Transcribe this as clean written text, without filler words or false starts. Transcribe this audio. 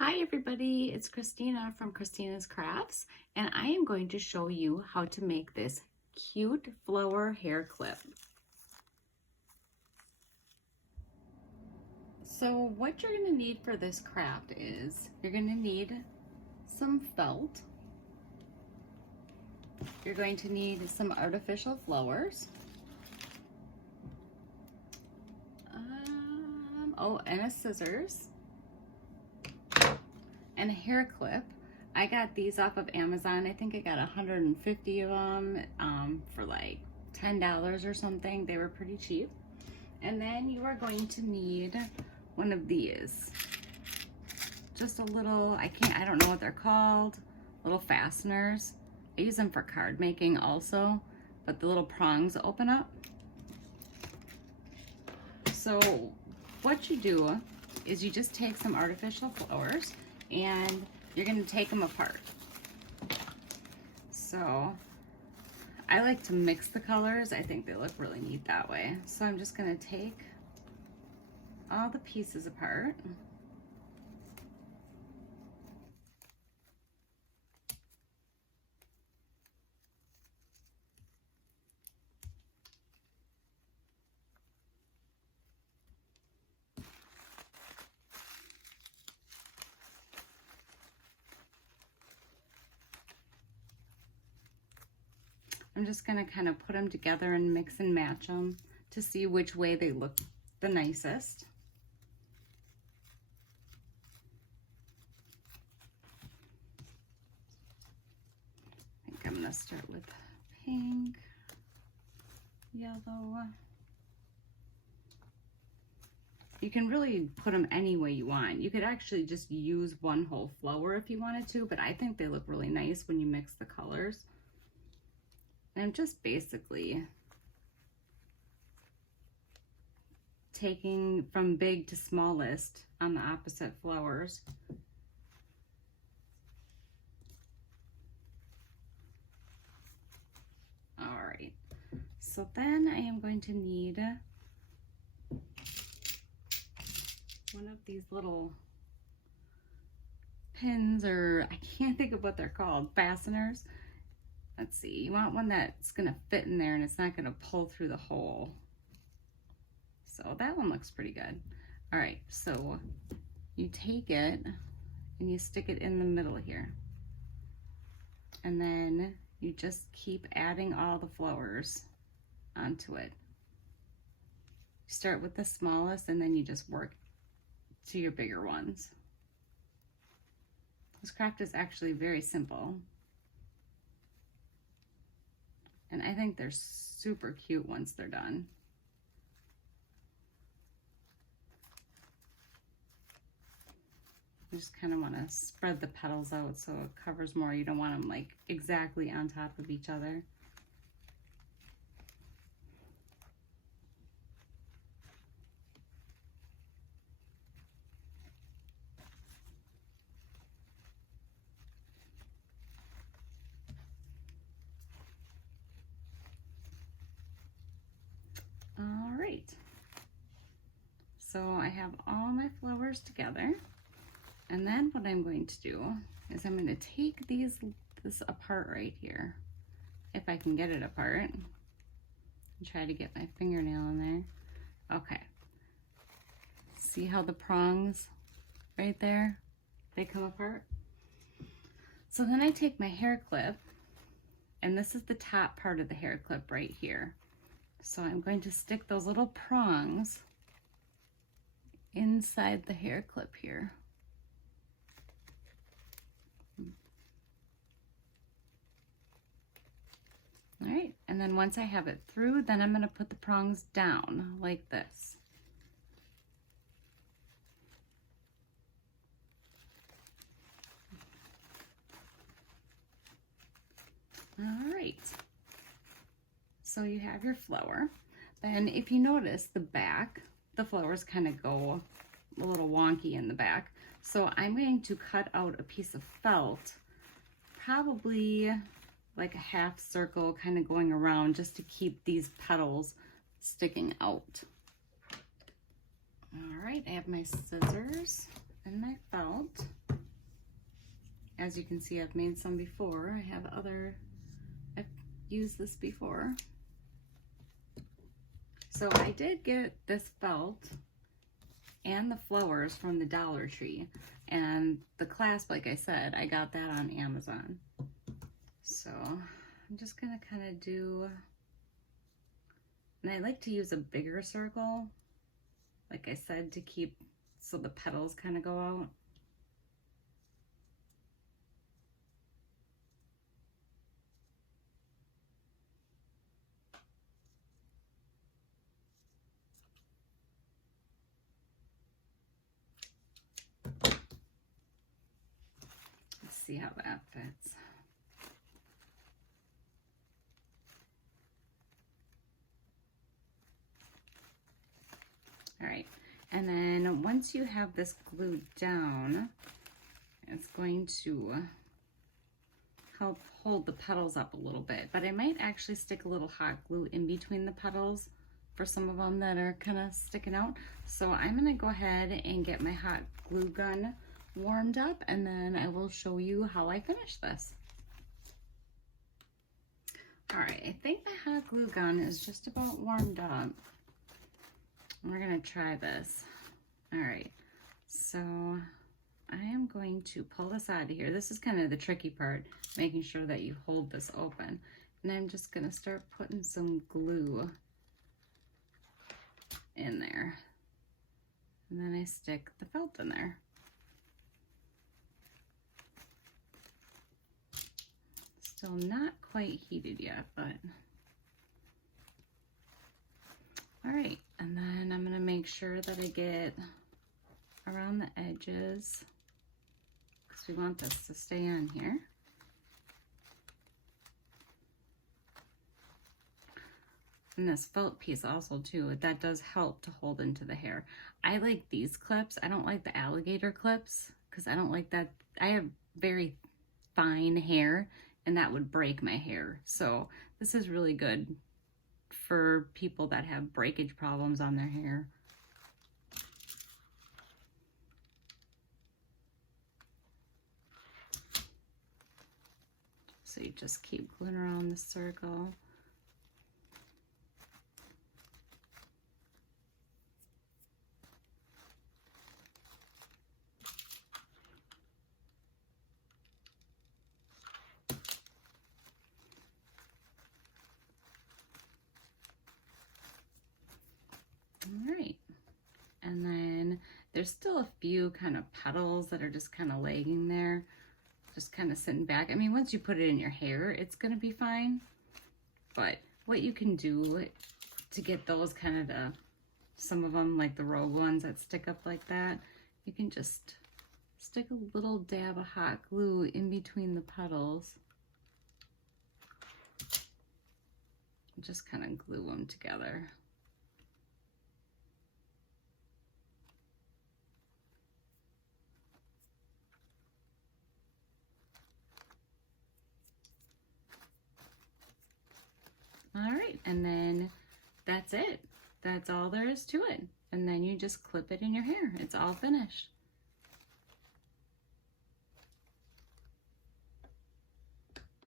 Hi everybody, it's Christina from Christina's Crafts, and I am going to show you how to make this cute flower hair clip. So what you're going to need for this craft is you're going to need some felt, you're going to need some artificial flowers, and a scissors, and a hair clip. I got these off of Amazon. I think I got 150 of them for like $10 or something. They were pretty cheap. And then you are going to need one of these. Just a little, I don't know what they're called, little fasteners. I use them for card making also, but the little prongs open up. So what you do is you just take some artificial flowers and you're going to take them apart. So I like to mix the colors. I think they look really neat that way. So I'm just going to take all the pieces apart. I'm just going to kind of put them together and mix and match them to see which way they look the nicest. I think I'm going to start with pink, yellow. You can really put them any way you want. You could actually just use one whole flower if you wanted to, but I think they look really nice when you mix the colors. And I'm just basically taking from big to smallest on the opposite flowers. All right, so then I am going to need one of these little pins, or I can't think of what they're called, fasteners. Let's see, you want one that's gonna fit in there and it's not gonna pull through the hole. So that one looks pretty good. All right, so you take it and you stick it in the middle here. And then you just keep adding all the flowers onto it. You start with the smallest and then you just work to your bigger ones. This craft is actually very simple. And I think they're super cute once they're done. You just kind of want to spread the petals out so it covers more. You don't want them like exactly on top of each other. All right, so I have all my flowers together, and then what I'm going to do is I'm going to take this apart right here, if I can get it apart, and try to get my fingernail in there. Okay, see how the prongs right there, they come apart? So then I take my hair clip, and this is the top part of the hair clip right here. So I'm going to stick those little prongs inside the hair clip here. All right, and then once I have it through, then I'm going to put the prongs down like this. All right. So you have your flower. Then if you notice the back, the flowers kind of go a little wonky in the back. So I'm going to cut out a piece of felt, probably like a half circle kind of going around, just to keep these petals sticking out. All right, I have my scissors and my felt. as you can see, I've made some before. I've used this before. So I did get this felt and the flowers from the Dollar Tree, and the clasp, like I said, I got that on Amazon. So I'm just gonna kind of do, and I like to use a bigger circle, like I said, to keep, so the petals kind of go out. Let's see how that fits. All right, and then once you have this glued down, it's going to help hold the petals up a little bit, but I might actually stick a little hot glue in between the petals for some of them that are kind of sticking out. So I'm gonna go ahead and get my hot glue gun warmed up, and then I will show you how I finish this. All right, I think the hot glue gun is just about warmed up. We're gonna try this. All right, so I am going to pull this out of here. This is kind of the tricky part, making sure that you hold this open. And I'm just gonna start putting some glue in there. And then I stick the felt in there. Still not quite heated yet, but. All right, and then I'm gonna make sure that I get around the edges, because we want this to stay on here. And this felt piece also too, that does help to hold into the hair. I like these clips. I don't like the alligator clips, because I don't like that. I have very fine hair and that would break my hair. So this is really good for people that have breakage problems on their hair. So you just keep gluing around the circle. All right, and then there's still a few kind of petals that are just kind of laying there, just kind of sitting back. I mean, once you put it in your hair, it's gonna be fine. But what you can do to get those kind of some of them, like the rogue ones that stick up like that, you can just stick a little dab of hot glue in between the petals. Just kind of glue them together. All right, and then that's it. That's all there is to it. And then you just clip it in your hair. It's all finished.